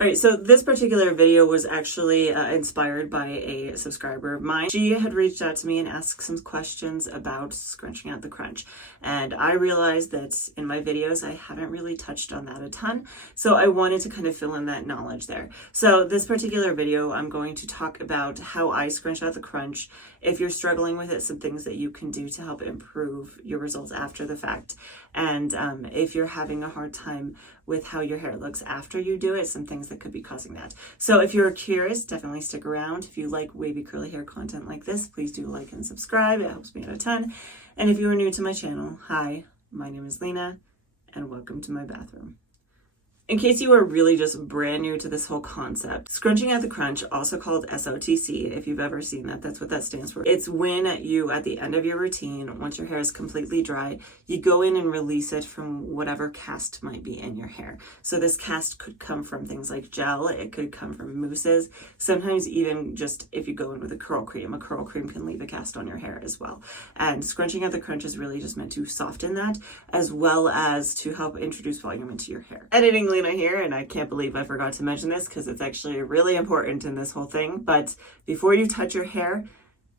All right, so this particular video was actually inspired by a subscriber of mine. She had reached out to me and asked some questions about scrunching out the crunch. And I realized that in my videos, I haven't really touched on that a ton. So I wanted to kind of fill in that knowledge there. So this particular video, I'm going to talk about how I scrunch out the crunch. If you're struggling with it, some things that you can do to help improve your results after the fact. And if you're having a hard time with how your hair looks after you do it, some things that could be causing that. So if you're curious, definitely stick around. If you like wavy curly hair content like this, please do like and subscribe. It helps me out a ton. And if you are new to my channel, hi, my name is Lena and welcome to my bathroom. In case you are really just brand new to this whole concept, scrunching out the crunch, also called SOTC, if you've ever seen that, that's what that stands for. It's when you, at the end of your routine, once your hair is completely dry, you go in and release it from whatever cast might be in your hair. So this cast could come from things like gel, it could come from mousses, sometimes even just if you go in with a curl cream can leave a cast on your hair as well. And scrunching out the crunch is really just meant to soften that, as well as to help introduce volume into your hair. Editing here, and I can't believe I forgot to mention this because it's actually really important in this whole thing. But before you touch your hair,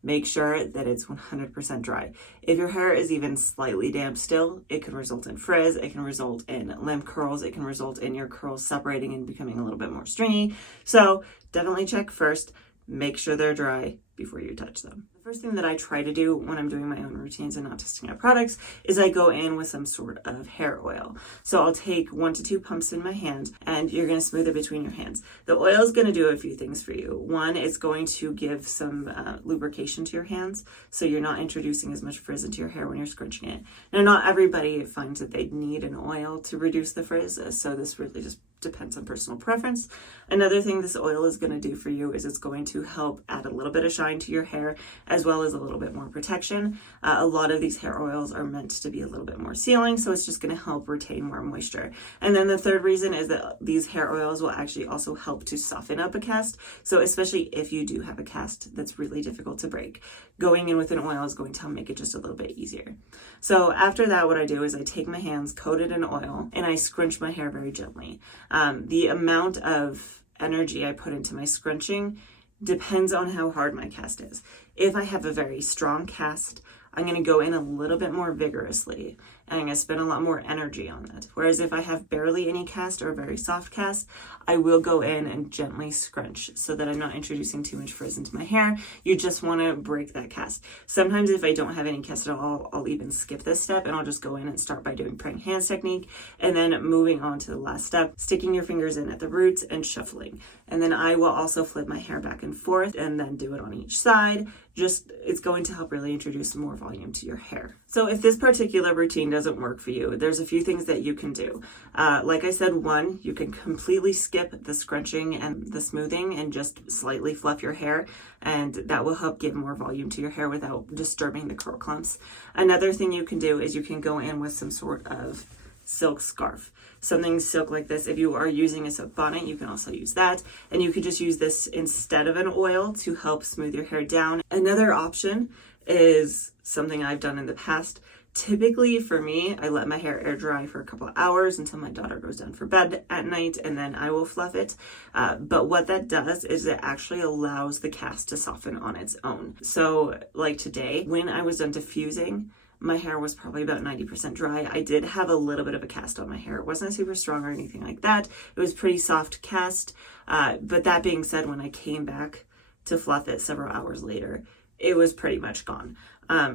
make sure that it's 100% dry. If your hair is even slightly damp still, it can result in frizz, it can result in limp curls, it can result in your curls separating and becoming a little bit more stringy. So definitely check first, make sure they're dry before you touch them. The first thing that I try to do when I'm doing my own routines and not testing out products is I go in with some sort of hair oil. So I'll take 1 to 2 pumps in my hand and you're going to smooth it between your hands. The oil is going to do a few things for you. One, it's going to give some lubrication to your hands so you're not introducing as much frizz into your hair when you're scrunching it. Now, not everybody finds that they need an oil to reduce the frizz, so this really just depends on personal preference. Another thing this oil is going to do for you is it's going to help add a little bit of shine to your hair, as well as a little bit more protection. A lot of these hair oils are meant to be a little bit more sealing, so it's just going to help retain more moisture. And then the third reason is that these hair oils will actually also help to soften up a cast. So especially if you do have a cast that's really difficult to break, going in with an oil is going to make it just a little bit easier. So after that, what I do is I take my hands coated in oil and I scrunch my hair very gently. The amount of energy I put into my scrunching depends on how hard my cast is. If I have a very strong cast, I'm going to go in a little bit more vigorously and I'm going to spend a lot more energy on it. Whereas if I have barely any cast or a very soft cast, I will go in and gently scrunch so that I'm not introducing too much frizz into my hair. You just want to break that cast. Sometimes if I don't have any cast at all, I'll even skip this step and I'll just go in and start by doing praying hands technique and then moving on to the last step, sticking your fingers in at the roots and shuffling. And then I will also flip my hair back and forth and then do it on each side. It's going to help really introduce more volume to your hair. So if this particular routine doesn't work for you, there's a few things that you can do. Like I said, one, you can completely skip the scrunching and the smoothing and just slightly fluff your hair, and that will help give more volume to your hair without disturbing the curl clumps. Another thing you can do is you can go in with some sort of silk scarf. Something silk like this. If you are using a silk bonnet, you can also use that. And you could just use this instead of an oil to help smooth your hair down. Another option is something I've done in the past. Typically for me, I let my hair air dry for a couple of hours until my daughter goes down for bed at night, and then I will fluff it. But what that does is it actually allows the cast to soften on its own. So like today, when I was done diffusing, my hair was probably about 90% dry. I did have a little bit of a cast on my hair. It wasn't super strong or anything like that. It was pretty soft cast. But that being said, when I came back to fluff it several hours later, it was pretty much gone.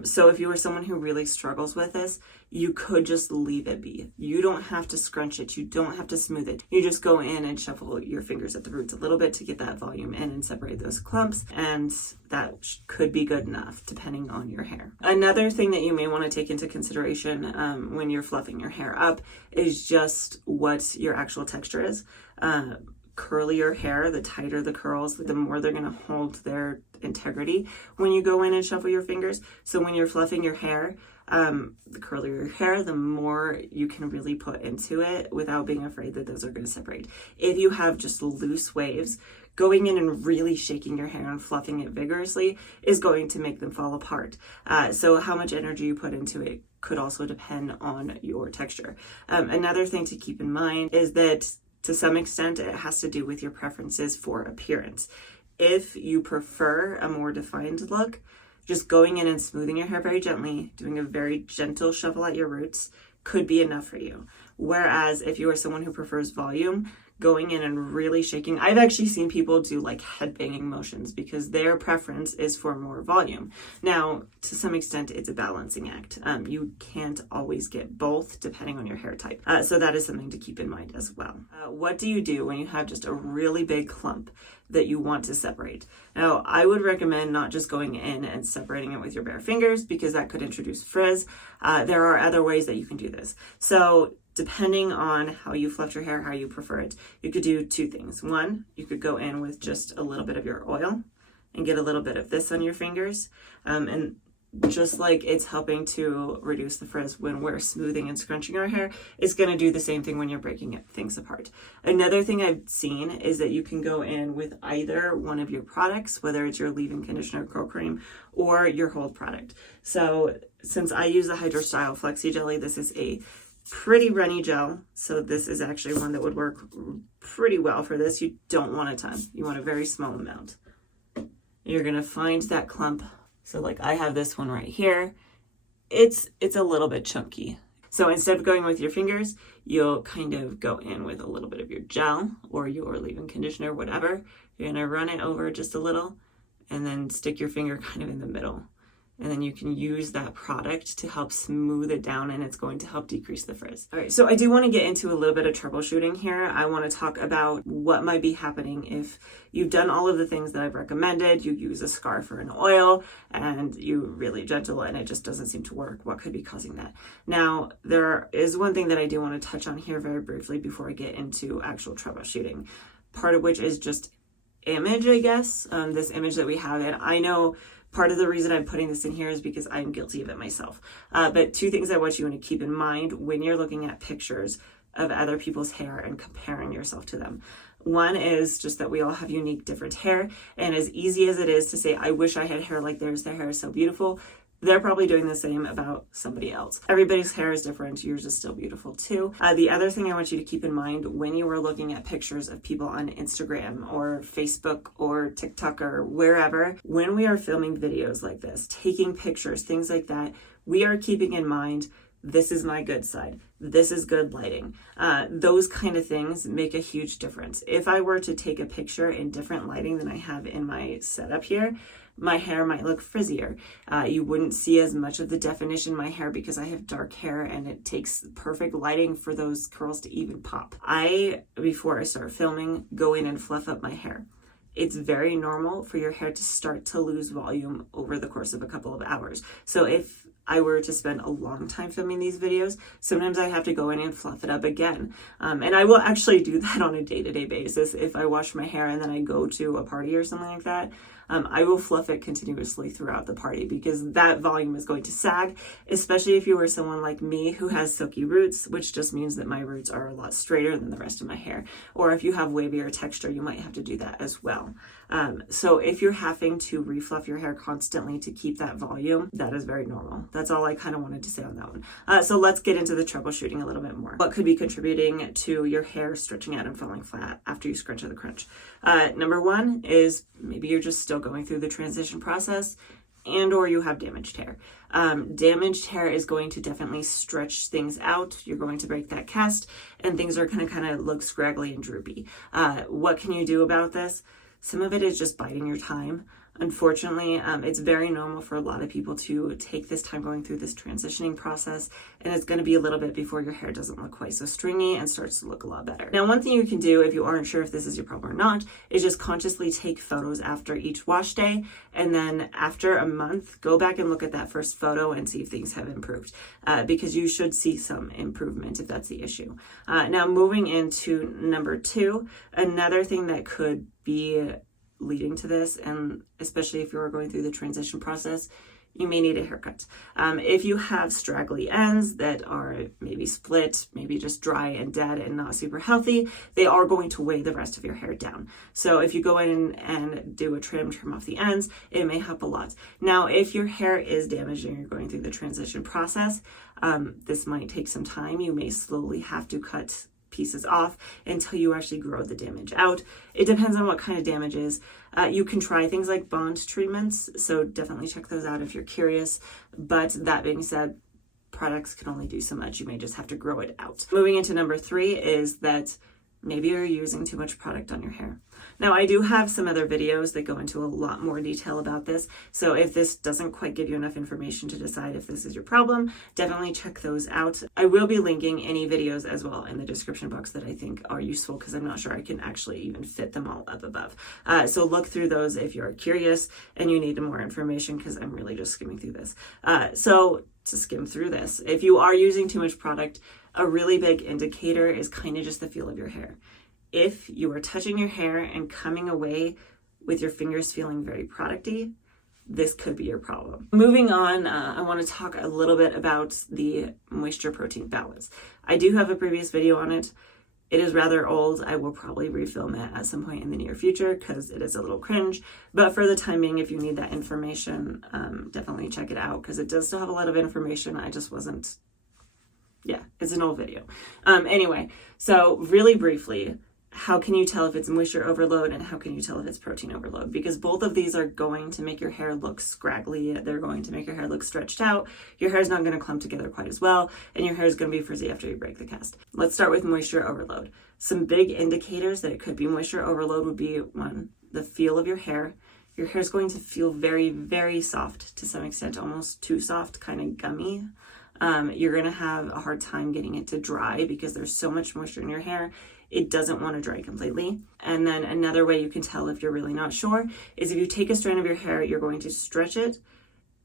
So if you are someone who really struggles with this, you could just leave it be. You don't have to scrunch it. You don't have to smooth it. You just go in and shuffle your fingers at the roots a little bit to get that volume in and separate those clumps. And that could be good enough depending on your hair. Another thing that you may want to take into consideration when you're fluffing your hair up is just what your actual texture is. Curlier hair, the tighter the curls, the more they're going to hold their integrity when you go in and shuffle your fingers. So when you're fluffing your hair, the curlier your hair, the more you can really put into it without being afraid that those are going to separate. If you have just loose waves, going in and really shaking your hair and fluffing it vigorously is going to make them fall apart. So how much energy you put into it could also depend on your texture. Another thing to keep in mind is that To some extent, it has to do with your preferences for appearance. If you prefer a more defined look, just going in and smoothing your hair very gently, doing a very gentle shuffle at your roots could be enough for you. Whereas if you are someone who prefers volume, going in and really shaking. I've actually seen people do like headbanging motions because their preference is for more volume. Now, to some extent, it's a balancing act. You can't always get both depending on your hair type. So that is something to keep in mind as well. What do you do when you have just a really big clump that you want to separate? Now, I would recommend not just going in and separating it with your bare fingers because that could introduce frizz. There are other ways that you can do this. So depending on how you fluff your hair, how you prefer it, you could do two things. One, you could go in with just a little bit of your oil and get a little bit of this on your fingers. And just like it's helping to reduce the frizz when we're smoothing and scrunching our hair, it's going to do the same thing when you're breaking things apart. Another thing I've seen is that you can go in with either one of your products, whether it's your leave-in conditioner, curl cream, or your hold product. So since I use the Hydrostyle Flexi Jelly, this is a pretty runny gel. So this is actually one that would work pretty well for this. You don't want a ton. You want a very small amount. You're going to find that clump. So like I have this one right here. It's a little bit chunky. So instead of going with your fingers, you'll kind of go in with a little bit of your gel or your leave-in conditioner, whatever. You're going to run it over just a little and then stick your finger kind of in the middle. And then you can use that product to help smooth it down, and it's going to help decrease the frizz. All right, so I do want to get into a little bit of troubleshooting here. I want to talk about what might be happening if you've done all of the things that I've recommended. You use a scarf or an oil, and you really gentle, and it just doesn't seem to work. What could be causing that? Now, there is one thing that I do want to touch on here very briefly before I get into actual troubleshooting, part of which is just image, I guess, this image that we have. And I know part of the reason I'm putting this in here is because I'm guilty of it myself. But two things I want you to keep in mind when you're looking at pictures of other people's hair and comparing yourself to them. One is just that we all have unique, different hair. And as easy as it is to say, I wish I had hair like theirs, their hair is so beautiful, they're probably doing the same about somebody else. Everybody's hair is different. Yours is still beautiful too. The other thing I want you to keep in mind when you are looking at pictures of people on Instagram or Facebook or TikTok or wherever, when we are filming videos like this, taking pictures, things like that, we are keeping in mind, this is my good side. This is good lighting. Those kind of things make a huge difference. If I were to take a picture in different lighting than I have in my setup here, my hair might look frizzier. You wouldn't see as much of the definition in my hair because I have dark hair and it takes perfect lighting for those curls to even pop. Before I start filming, go in and fluff up my hair. It's very normal for your hair to start to lose volume over the course of a couple of hours. So if I were to spend a long time filming these videos, sometimes I have to go in and fluff it up again. And I will actually do that on a day-to-day basis. If I wash my hair and then I go to a party or something like that, I will fluff it continuously throughout the party because that volume is going to sag, especially if you are someone like me who has silky roots, which just means that my roots are a lot straighter than the rest of my hair. Or if you have wavier texture, you might have to do that as well. So if you're having to refluff your hair constantly to keep that volume, that is very normal. That's all I kind of wanted to say on that one. So let's get into the troubleshooting a little bit more. What could be contributing to your hair stretching out and falling flat after you scrunch or the crunch? Number one is maybe you're just still going through the transition process and or you have damaged hair. Damaged hair is going to definitely stretch things out. You're going to break that cast and things are going to kind of look scraggly and droopy. What can you do about this? Some of it is just biding your time. Unfortunately, it's very normal for a lot of people to take this time going through this transitioning process, and it's going to be a little bit before your hair doesn't look quite so stringy and starts to look a lot better. Now, one thing you can do if you aren't sure if this is your problem or not is just consciously take photos after each wash day, and then after a month, go back and look at that first photo and see if things have improved, because you should see some improvement if that's the issue. Now, moving into number two, another thing that could be leading to this, and especially if you're going through the transition process, you may need a haircut. If you have straggly ends that are maybe split, maybe just dry and dead and not super healthy, they are going to weigh the rest of your hair down. So if you go in and do a trim off the ends, it may help a lot. Now, if your hair is damaged and you're going through the transition process, this might take some time. You may slowly have to cut pieces off until you actually grow the damage out. It depends on what kind of damage is. You can try things like bond treatments, so definitely check those out if you're curious. But that being said, products can only do so much. You may just have to grow it out. Moving into number 3 is that maybe you're using too much product on your hair. Now, I do have some other videos that go into a lot more detail about this, so if this doesn't quite give you enough information to decide if this is your problem, definitely check those out. I will be linking any videos as well in the description box that I think are useful, because I'm not sure I can actually even fit them all up above. So look through those if you're curious and you need more information, because I'm really just skimming through this. So to skim through this, if you are using too much product, a really big indicator is kind of just the feel of your hair. If you are touching your hair and coming away with your fingers feeling very producty, this could be your problem. Moving on, I want to talk a little bit about the moisture protein balance. I do have a previous video on it. It is rather old. I will probably refilm it at some point in the near future because it is a little cringe. But for the time being, if you need that information, definitely check it out because it does still have a lot of information. I just wasn't, yeah, it's an old video. Anyway, so really briefly, how can you tell if it's moisture overload and how can you tell if it's protein overload? Because both of these are going to make your hair look scraggly. They're going to make your hair look stretched out. Your hair is not going to clump together quite as well, and your hair is going to be frizzy after you break the cast. Let's start with moisture overload. Some big indicators that it could be moisture overload would be, one, the feel of your hair. Your hair is going to feel very, very soft to some extent, almost too soft, kind of gummy. You're going to have a hard time getting it to dry because there's so much moisture in your hair. It doesn't want to dry completely. And then another way you can tell if you're really not sure is if you take a strand of your hair, you're going to stretch it.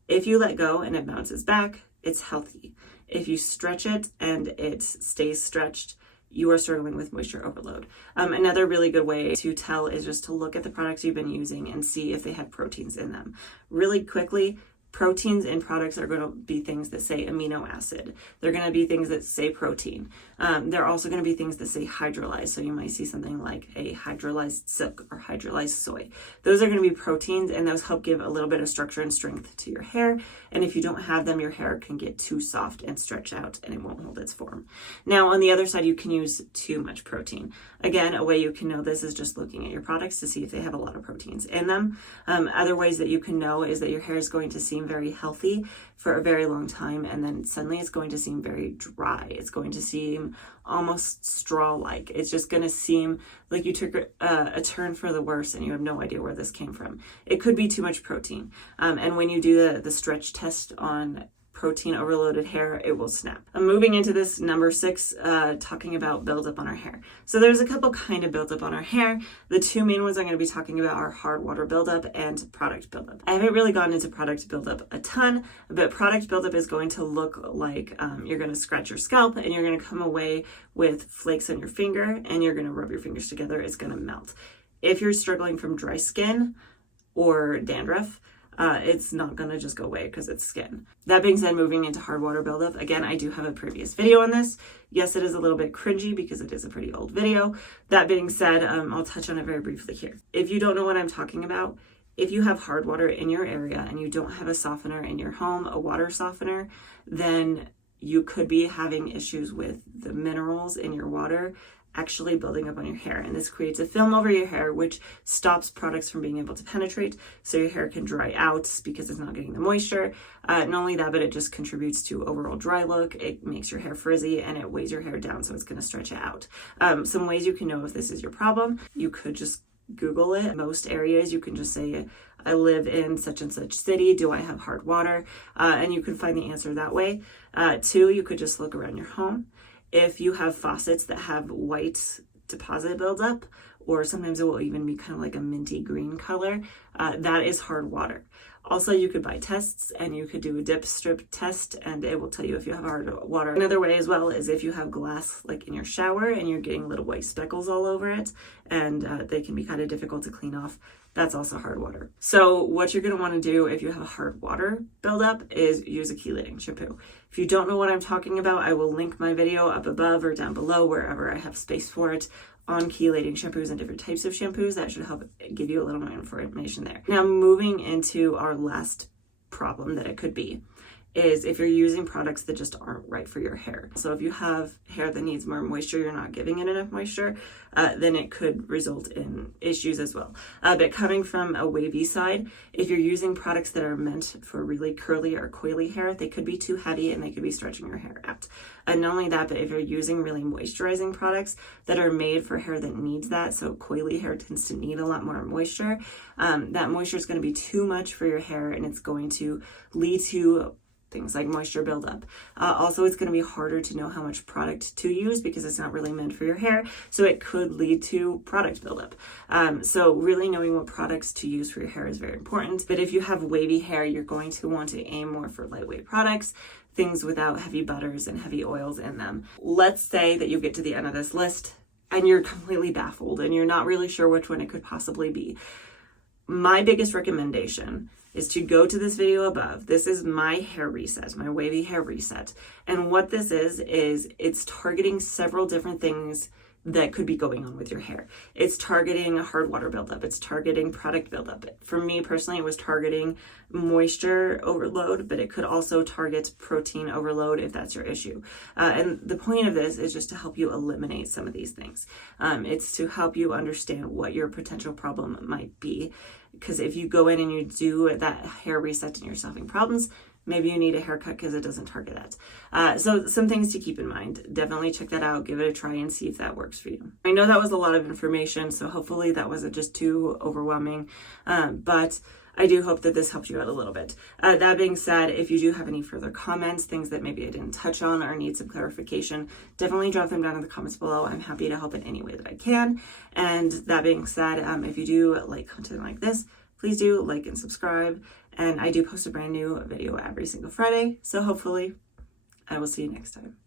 If you let go and it bounces back, it's healthy. If you stretch it and it stays stretched, you are struggling with moisture overload. Another really good way to tell is just to look at the products you've been using and see if they have proteins in them. Really quickly, proteins in products are going to be things that say amino acid. They're going to be things that say protein. They're also going to be things that say hydrolyzed. So you might see something like a hydrolyzed silk or hydrolyzed soy. Those are going to be proteins, and those help give a little bit of structure and strength to your hair. And if you don't have them, your hair can get too soft and stretch out and it won't hold its form. Now, on the other side, you can use too much protein. Again, a way you can know this is just looking at your products to see if they have a lot of proteins in them. Other ways that you can know is that your hair is going to seem very healthy for a very long time, and then suddenly it's going to seem very dry. It's going to seem almost straw-like. It's just going to seem like you took a turn for the worse and you have no idea where this came from. It could be too much protein. And when you do the stretch test on protein overloaded hair, it will snap. I'm moving into this number 6, talking about buildup on our hair. So there's a couple kind of buildup on our hair. The two main ones I'm going to be talking about are hard water buildup and product buildup. I haven't really gone into product buildup a ton, but product buildup is going to look like you're going to scratch your scalp and you're going to come away with flakes on your finger and you're going to rub your fingers together. It's going to melt. If you're struggling from dry skin or dandruff, it's not going to just go away because it's skin. That being said, moving into hard water buildup, again, I do have a previous video on this. Yes, it is a little bit cringy because it is a pretty old video. That being said, I'll touch on it very briefly here. If you don't know what I'm talking about, if you have hard water in your area and you don't have a softener in your home, a water softener, then you could be having issues with the minerals in your water actually building up on your hair, and this creates a film over your hair which stops products from being able to penetrate, so your hair can dry out because it's not getting the moisture. Not only that, but it just contributes to overall dry look. It makes your hair frizzy and it weighs your hair down, so it's going to stretch it out. Some ways you can know if this is your problem: you could just Google it. Most areas you can just say, I live in such and such city, do I have hard water? And you can find the answer that way. 2, you could just look around your home. If you have faucets that have white deposit buildup, or sometimes it will even be kind of like a minty green color, that is hard water. Also, you could buy tests and you could do a dip strip test and it will tell you if you have hard water. Another way as well is if you have glass like in your shower and you're getting little white speckles all over it and they can be kind of difficult to clean off. That's also hard water. So what you're going to want to do if you have a hard water buildup is use a chelating shampoo. If you don't know what I'm talking about, I will link my video up above or down below wherever I have space for it on chelating shampoos and different types of shampoos. That should help give you a little more information there. Now moving into our last problem that it could be. is if you're using products that just aren't right for your hair. So if you have hair that needs more moisture, you're not giving it enough moisture, then it could result in issues as well. But coming from a wavy side, if you're using products that are meant for really curly or coily hair, they could be too heavy and they could be stretching your hair out. And not only that, but if you're using really moisturizing products that are made for hair that needs that, so coily hair tends to need a lot more moisture, that moisture is going to be too much for your hair, and it's going to lead to things like moisture buildup. Also, it's going to be harder to know how much product to use because it's not really meant for your hair, so it could lead to product buildup. So really knowing what products to use for your hair is very important. But if you have wavy hair, you're going to want to aim more for lightweight products, things without heavy butters and heavy oils in them. Let's say that you get to the end of this list and you're completely baffled and you're not really sure which one it could possibly be. My biggest recommendation is to go to this video above. This is my hair reset, my wavy hair reset. And what this is it's targeting several different things that could be going on with your hair. It's targeting hard water buildup. It's targeting product buildup. For me personally, it was targeting moisture overload, but it could also target protein overload if that's your issue. And the point of this is just to help you eliminate some of these things. It's to help you understand what your potential problem might be. Because if you go in and you do that hair reset and you're solving problems, maybe you need a haircut because it doesn't target that. So some things to keep in mind. Definitely check that out. Give it a try and see if that works for you. I know that was a lot of information, so hopefully that wasn't just too overwhelming. But I do hope that this helped you out a little bit. That being said, if you do have any further comments, things that maybe I didn't touch on or need some clarification, definitely drop them down in the comments below. I'm happy to help in any way that I can. And that being said, if you do like content like this, please do like and subscribe. And I do post a brand new video every single Friday. So hopefully I will see you next time.